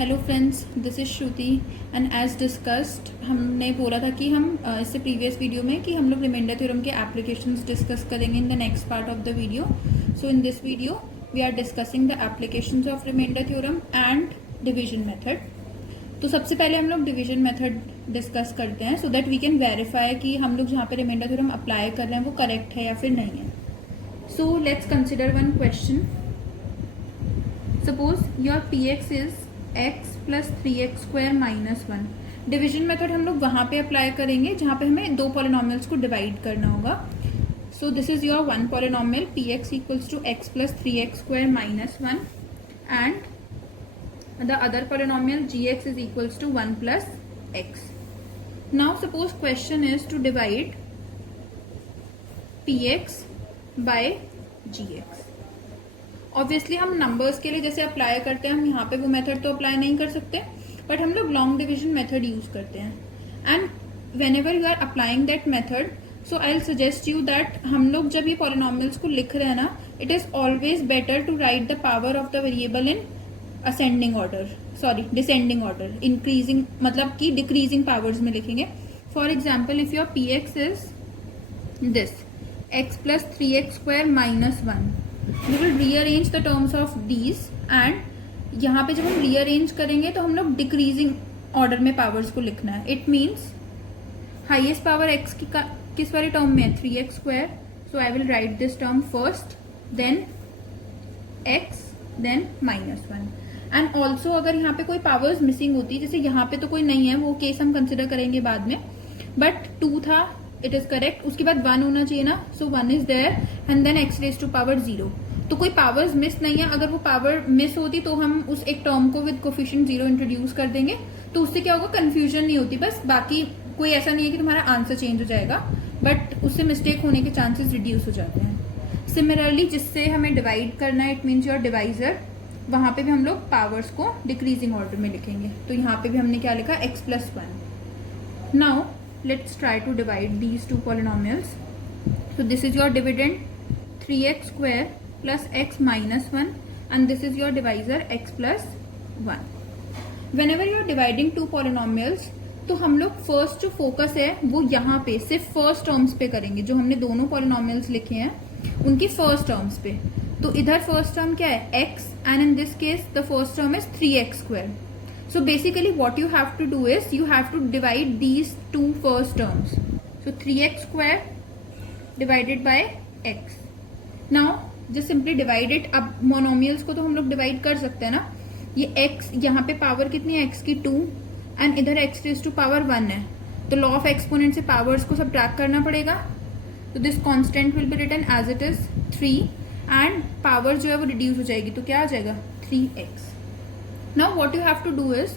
Hello friends, this is Shruti and as discussed हमने बोला था कि हम इससे प्रीवियस वीडियो में कि हम लोग रिमाइंडर थ्योरम के एप्लीकेशंस डिस्कस करेंगे in the next part of the video. So in this video we are discussing the applications of remainder theorem and division method. तो सबसे पहले हम लोग डिवीजन मेथड डिस्कस करते हैं so that we can verify कि हम लोग जहाँ पे रिमाइंडर थ्योरम अप्लाई कर रहे हैं वो करेक्ट है या फिर नहीं है. So let's consider one question. Suppose your px is x plus 3x square minus 1. Division method हम लोग वहाँ पे अप्लाई करेंगे जहाँ पे हमें दो पॉलिनॉमियल्स को डिवाइड करना होगा. So this is your one polynomial px equals to x plus 3x square minus 1 and the other polynomial gx is equals to 1 plus x. Now suppose question is to divide px by gx. Obviously हम numbers के लिए जैसे apply करते हैं हम यहाँ पे वो मेथड तो अप्लाई नहीं कर सकते, बट हम लोग लॉन्ग डिवीजन मेथड यूज करते हैं. And whenever you are applying that method, so I will suggest you that हम लोग जब ये पॉलिनॉमियल्स को लिख रहे हैं ना, it is always better to write the power of the variable in ascending order, sorry descending order. Increasing मतलब कि डिक्रीजिंग पावर्स में लिखेंगे. For example if your px is this x plus 3x square minus 1, we will rearrange the terms of these and यहाँ पे जब हम rearrange करेंगे तो हम लोग decreasing order में powers को लिखना है. It means highest power x की किस वाली term में है 3x square, so I will write this term first, then x, then minus 1. and also अगर यहाँ पे कोई powers missing होती, जैसे यहाँ पे तो कोई नहीं है, वो case हम consider करेंगे बाद में, but 2 था, इट इज करेक्ट. उसके बाद 1 होना चाहिए ना, so 1 is there and then x raise to power 0. तो कोई पावर्स मिस नहीं है. अगर वो पावर मिस होती तो हम उस एक टर्म को विद कोफिशिएंट 0 इंट्रोड्यूस कर देंगे, तो उससे क्या होगा, कंफ्यूजन नहीं होती. बस बाकी कोई ऐसा नहीं है कि तुम्हारा आंसर चेंज हो जाएगा, बट उससे मिस्टेक होने के चांसेस रिड्यूस हो जाते हैं. सिमिलरली जिससे हमें डिवाइड करना है, इट मीन्स योर डिवाइजर, वहां पे भी हम लोग पावर्स को डिक्रीजिंग ऑर्डर में लिखेंगे. तो यहाँ पे भी हमने क्या लिखा, x plus 1. Now let's try to divide these two polynomials. So this is your dividend 3x square plus x minus 1 and this is your divisor x plus 1. Whenever you are dividing two polynomials, तो हम लोग first जो focus है वो यहाँ पे सिर्फ first terms पे करेंगे. जो हमने दोनों पॉलिनॉमियल्स लिखे हैं उनकी फर्स्ट टर्म्स पे. तो इधर फर्स्ट टर्म क्या है, x, and in this case the first term is 3x square. So basically what you have to do is you have to divide these two first terms. So 3x square divided by x. Now just simply divide it. अब monomials को तो हम लोग divide कर सकते हैं ना. ये x यहाँ पे पावर कितनी है, x की 2 एंड इधर x रेज टू पावर 1 है, तो लॉ ऑफ एक्सपोनेंट से पावर्स को सबट्रैक्ट करना पड़ेगा. तो this constant will be written as it is 3 and power जो है वो रिड्यूस हो जाएगी, तो क्या आ जाएगा 3x. Now what you have to do is,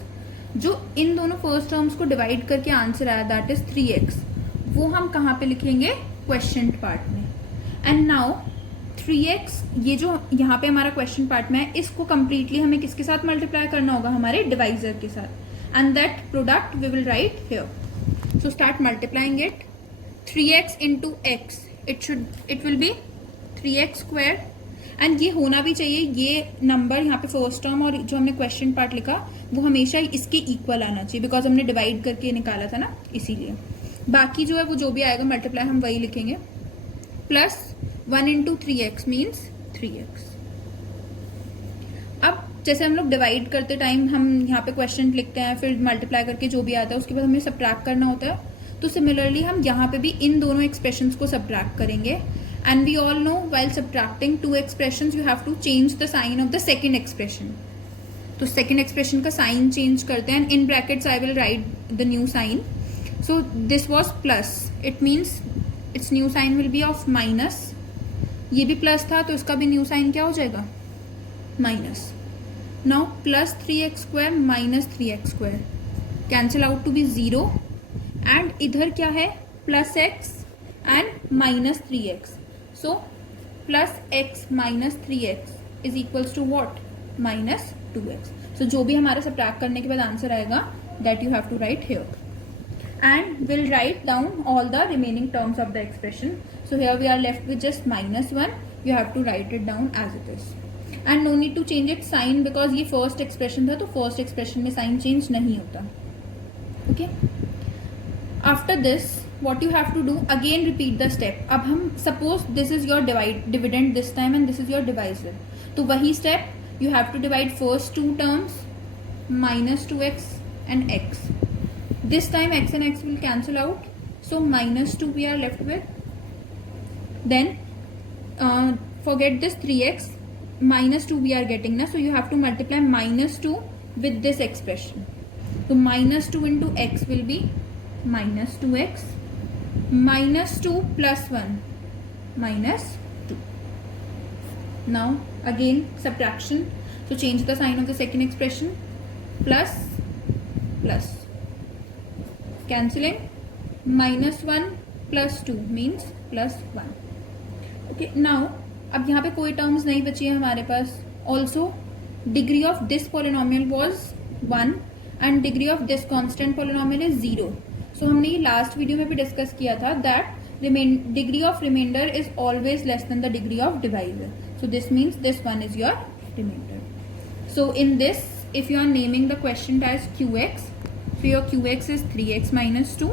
जो इन दोनों फर्स्ट टर्म्स को डिवाइड करके आंसर आया दैट इज 3x, वो हम कहाँ पे लिखेंगे, क्वेश्चन पार्ट में. एंड नाउ 3x ये जो यहाँ पे हमारा क्वेश्चन पार्ट में है, इसको कंप्लीटली हमें किसके साथ मल्टीप्लाई करना होगा, हमारे डिवाइजर के साथ. And that product we will write here. So start multiplying it. 3x into x, it will be 3x square. And ये होना भी चाहिए, ये नंबर यहाँ पे फर्स्ट टर्म और जो हमने क्वेश्चन पार्ट लिखा वो हमेशा इसके इक्वल आना चाहिए, बिकॉज हमने डिवाइड करके निकाला था ना, इसीलिए. बाकी जो है वो जो भी आएगा मल्टीप्लाई हम वही लिखेंगे. Plus 1 into 3x means 3x. अब जैसे हम लोग डिवाइड करते टाइम हम यहाँ पे क्वेश्चन लिखते हैं, फिर मल्टीप्लाई करके जो भी आता है उसके बाद हमें सब्ट्रैक्ट करना होता है. तो सिमिलरली हम यहाँ पे भी इन दोनों एक्सप्रेशंस को सब्ट्रैक्ट करेंगे. And we all know while subtracting two expressions you have to change the sign of the second expression. तो second expression का sign change करते हैं. In brackets I will write the new sign. So this was plus. It means its new sign will be of minus. ये भी plus था तो इसका भी new sign क्या हो जाएगा, minus. Now plus 3x square minus 3x square cancel out to be 0. And इधर क्या है, plus x and minus 3x. So plus x minus 3x is equals to what, minus 2x. So जो भी हमारे subtract करने के बाद answer आएगा that you have to write here. And we'll write down all the remaining terms of the expression. So here we are left with just minus 1. You have to write it down as it is. And no need to change it sign because ये first expression था, तो first expression में sign change नहीं होता. Okay, after this what you have to do, again repeat the step. अब हम suppose this is your dividend this time and this is your divisor, तो वही step you have to divide first two terms minus 2x and x. This time x and x will cancel out, so minus 2 we are left with. Then forget this 3x, minus 2 we are getting now, so you have to multiply minus 2 with this expression. So minus 2 into x will be minus 2x, minus 2 plus 1 minus 2. Now again subtraction, so change the sign of the second expression, plus plus, cancelling, minus 1 plus 2 means plus 1. Okay, now अब यहाँ पे कोई terms नहीं बची है हमारे पास. Also degree of this polynomial was 1 and degree of this constant polynomial is 0. So हमने ये लास्ट वीडियो में भी डिस्कस किया था that degree of remainder is always less than the degree of divisor. So this means this one is your remainder. So in this if you are naming the quotient as qx, so your qx is 3x minus 2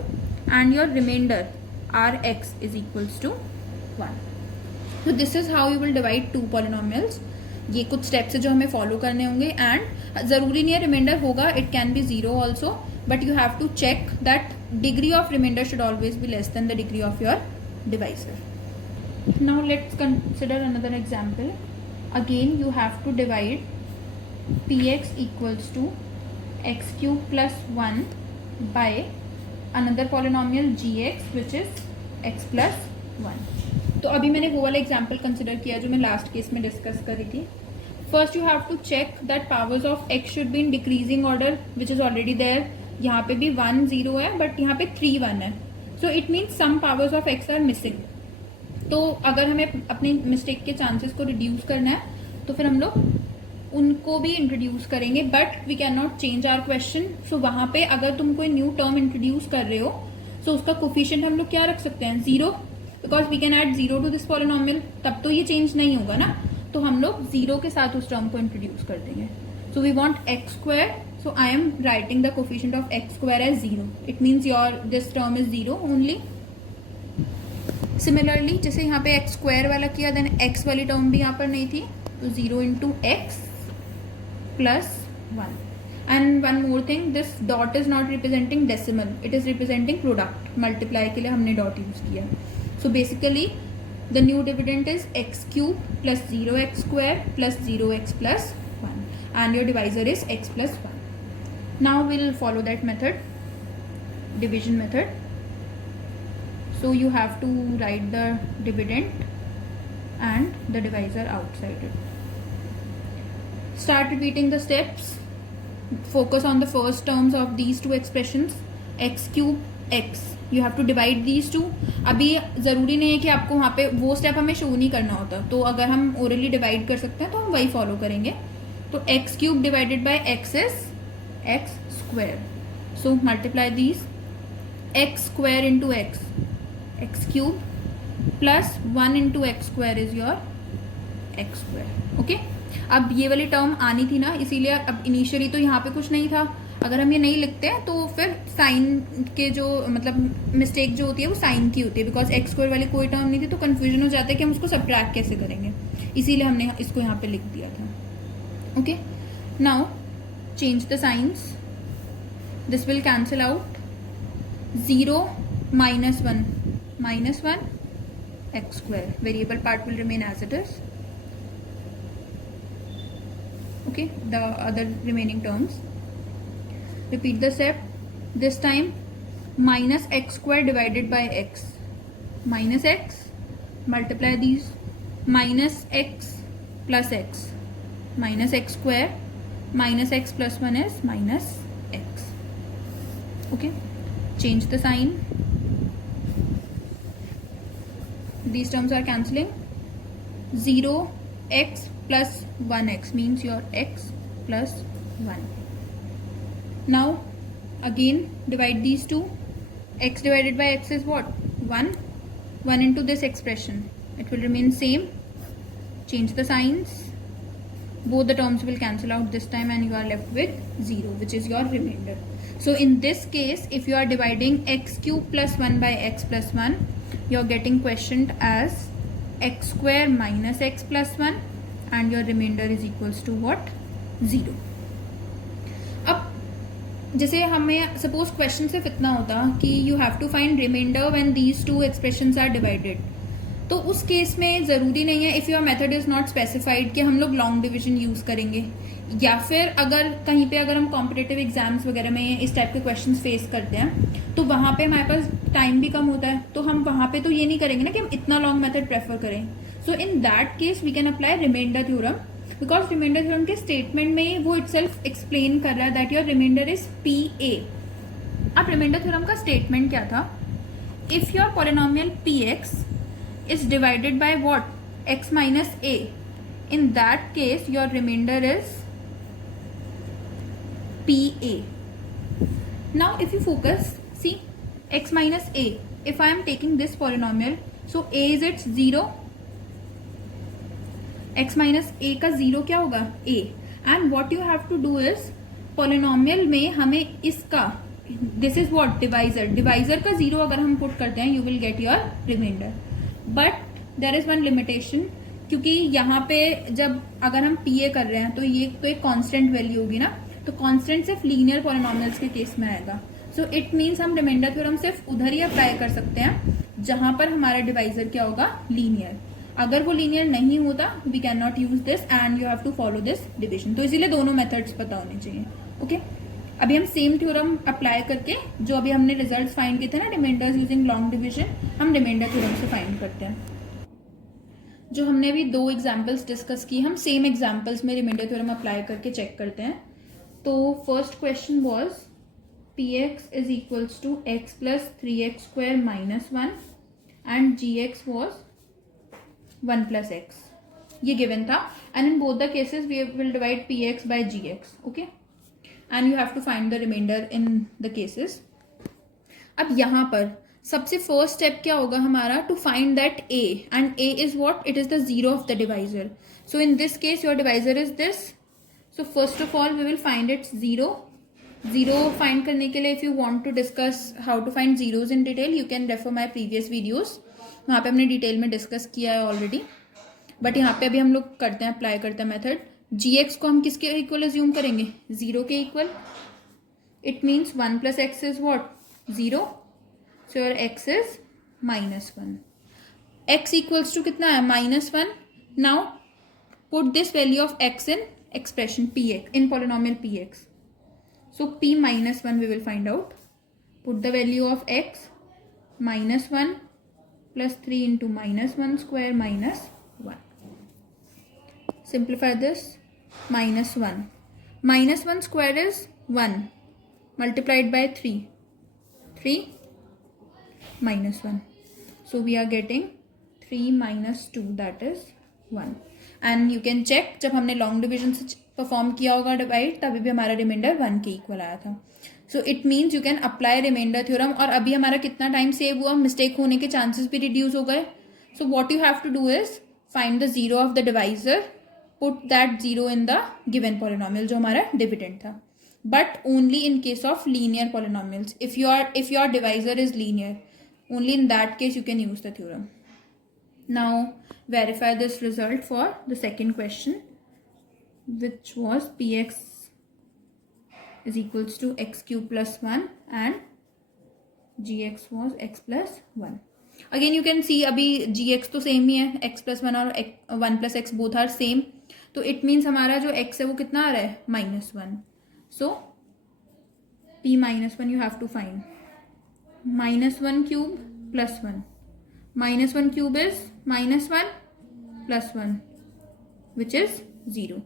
and your remainder rx is equals to 1. So this is how you will divide two polynomials. ये कुछ steps है जो हमें follow करने होंगे and ज़रूरी नहीं है रिमाइंडर होगा, it can be 0 also, but you have to check that degree of remainder should always be less than the degree of your divisor. Now let's consider another example. Again you have to divide px equals to x cube plus 1 by another polynomial gx which is x plus 1. तो अभी मैंने वो वाला example consider किया जो मैं last case में discuss करी थी. First you have to check that powers of x should be in decreasing order which is already there. यहाँ पे भी 1 0 है बट यहाँ पे 3 1 है, so it means some powers of x are missing. तो अगर हमें अपनी मिस्टेक के चांसेस को रिड्यूस करना है तो फिर हम लोग उनको भी इंट्रोड्यूस करेंगे, but we can not change our question. So वहाँ पे अगर तुम कोई न्यू टर्म इंट्रोड्यूस कर रहे हो सो उसका कोफिशिएंट हम लोग क्या रख सकते हैं, 0, because we can add 0 to this polynomial. तब तो ये चेंज नहीं होगा ना, तो हम लोग 0 के साथ उस टर्म को इंट्रोड्यूस कर देंगे. So we want x square, so I am writing the coefficient of x square as 0. It means your this term is 0 only. Similarly जैसे यहाँ पे एक्स स्क्वायर वाला किया, देन एक्स वाली टर्म भी यहाँ पर नहीं थी, तो 0 into x plus 1. And one more thing, this dot is not representing decimal, it is representing product. Multiply के लिए हमने dot use किया. So basically the new dividend is x cube plus 0x square plus 0x plus 1 and your divisor is x plus 1. Now we'll follow that method, division method. So you have to write the dividend and the divisor outside it. Start repeating the steps. Focus on the first terms of these two expressions, x cube x. You have to divide these two. अभी ज़रूरी नहीं है कि आपको वहाँ पे वो step हमें शो नहीं करना होता, तो अगर हम ओरली डिवाइड कर सकते हैं तो हम वही फॉलो करेंगे. तो x cube divided by x is x square. So multiply these, x square into x, x cube plus 1 into x square is your x square. Okay, अब ये वाली टर्म आनी थी ना, इसीलिए अब इनिशियली तो यहाँ पे कुछ नहीं था. अगर हम ये नहीं लिखते हैं तो फिर साइन के जो मतलब मिस्टेक जो होती है वो साइन की होती है, बिकॉज एक्स स्क्वायर वाली कोई टर्म नहीं थी, तो कंफ्यूजन हो जाता है कि हम उसको सब्ट्रैक्ट कैसे करेंगे, इसीलिए हमने इसको यहाँ पे लिख दिया था. Okay, now change the science. This will cancel out. 0 minus 1 x square. Variable part will remain as it is. Okay, the other remaining terms. Repeat the step. This time minus x square divided by x. Minus x, multiply these. Minus x plus x. Minus x square. Minus x plus 1 is minus x. Okay, change the sign. These terms are cancelling. 0x plus 1x means your x plus 1. Now again divide these two. X divided by x is what? 1. 1 into this expression. It will remain same. Change the signs. both the terms will cancel out this time and you are left with 0, which is your remainder. So in this case, if you are dividing x cube plus 1 by x plus 1, you are getting questioned as x square minus x plus 1 and your remainder is equals to what? 0. अब जैसे हमें suppose question सिर्फ इतना होता कि you have to find remainder when these two expressions are divided, तो उस case में ज़रूरी नहीं है if your method is not specified कि हम लोग लॉन्ग डिवीजन यूज़ करेंगे, या फिर अगर कहीं पे अगर हम कॉम्पिटिटिव एग्जाम्स वगैरह में इस टाइप के क्वेश्चंस फेस करते हैं तो वहाँ पे हमारे पास टाइम भी कम होता है, तो हम वहाँ पे तो ये नहीं करेंगे ना कि हम इतना लॉन्ग मेथड प्रेफर करें. So in that case we can apply remainder theorem, because remainder theorem के स्टेटमेंट में वो इटसेल्फ एक्सप्लेन कर रहा है that your remainder is PA. अब रिमाइंडर थ्योरम का स्टेटमेंट क्या था? If your polynomial PX is divided by what? X minus A. In that case, your remainder is PA. Now, if you focus, see X minus A. If I am taking this polynomial, so A is its 0. X minus A का 0 क्या होगा? A. And what you have to do is, polynomial में हमें इसका this is what? Divisor. Divisor का 0 अगर हम put करते हैं, you will get your remainder. But there is one limitation, क्योंकि यहाँ पे जब अगर हम PA कर रहे हैं तो ये तो एक कांस्टेंट वैल्यू होगी ना, तो कांस्टेंट सिर्फ लीनियर पॉलिनोमियल्स के केस में आएगा. सो इट मीन्स हम रिमाइंडर थ्योरम सिर्फ उधर ही अप्लाई कर सकते हैं जहाँ पर हमारा डिवाइजर क्या होगा? लीनियर. अगर वो लीनियर नहीं होता we can not use this and you have to follow this division. तो इसीलिए दोनों मेथड्स पता होने चाहिए. ओके अभी हम सेम थ्योरम अप्लाई करके जो अभी हमने रिजल्ट्स फाइंड किए थे ना रिमाइंडर्स यूजिंग लॉन्ग डिवीजन, हम रिमाइंडर थ्योरम से फाइंड करते हैं. जो हमने अभी 2 एग्जांपल्स डिस्कस की, हम सेम एग्जांपल्स में रिमाइंडर थ्योरम अप्लाई करके चेक करते हैं. तो first question was px is equals to x plus 3x square minus 1 and gx was 1 plus x. ये गिवन था and in both the cases we will divide px by gx. Okay and you have to find the remainder in the cases. अब यहाँ पर सबसे first step क्या होगा हमारा? To find that a and a is what? It is the 0 of the divisor. So in this case your divisor is this. So first of all we will find its 0. 0 find करने के लिए if you want to discuss how to find zeros in detail you can refer my previous videos. वहाँ पे हमने detail में discuss किया है already, but यहाँ पे अभी हम लोग करते हैं अप्लाई करते हैं मेथड. gx को हम किसके इक्वल एज्यूम करेंगे? 0 के equal. It means 1 plus x is what? 0. So your x is -1. x equals to कितना है? -1. Now put this value of x in expression px in polynomial px. सो p -1 we will find out. Put the value of x -1 plus 3 into -1 square -1. Simplify this. -1. -1 square is 1 multiplied by 3. 3 -1. So we are getting 3 minus 2 that is 1. And you can check जब हमने long division से perform किया होगा divide तभी भी हमारा reminder 1 के equal आया था. So it means you can apply remainder theorem. और अभी हमारा कितना टाइम सेव हुआ? मिस्टेक होने के चांसेस भी रिड्यूस हो गए. So what you have to do is find the 0 of the divisor, put that 0 in the given polynomial जो हमारा dividend था, but only in case of linear polynomials. If your divisor is linear, only in that case you can use the theorem. Now verify this result for the second question, which was px is equals to x cube plus 1 and gx was x plus 1. Again you can see अभी gx तो same ही है, x plus 1 और 1 plus x both are same. तो it means हमारा जो x है वो कितना आ रहा है? -1. So p -1 you have to find. -1 cube plus 1. -1 cube is -1 plus 1 which is 0.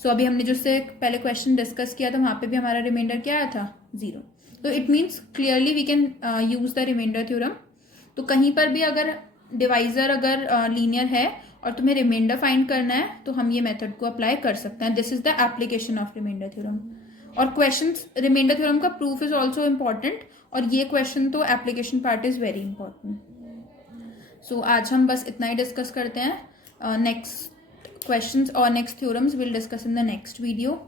So अभी हमने जो से पहले क्वेश्चन डिस्कस किया था वहाँ पे भी हमारा रिमाइंडर क्या आया था? 0. तो it means clearly we can use the remainder theorem. तो कहीं पर भी अगर डिवाइजर अगर लीनियर है और तुम्हें रिमाइंडर फाइंड करना है तो हम ये मेथड को अप्लाई कर सकते हैं. This is the application of remainder theorem. और क्वेश्चन रिमाइंडर थ्योरम का प्रूफ इज ऑल्सो इम्पॉर्टेंट, और ये क्वेश्चन तो application part is very important. So आज हम बस इतना ही डिस्कस करते हैं. Next questions or next theorems we'll discuss in the next video.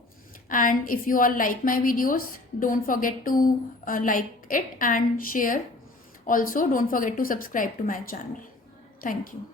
And if you all like my videos, don't forget to like it and share. Also, don't forget to subscribe to my channel. Thank you.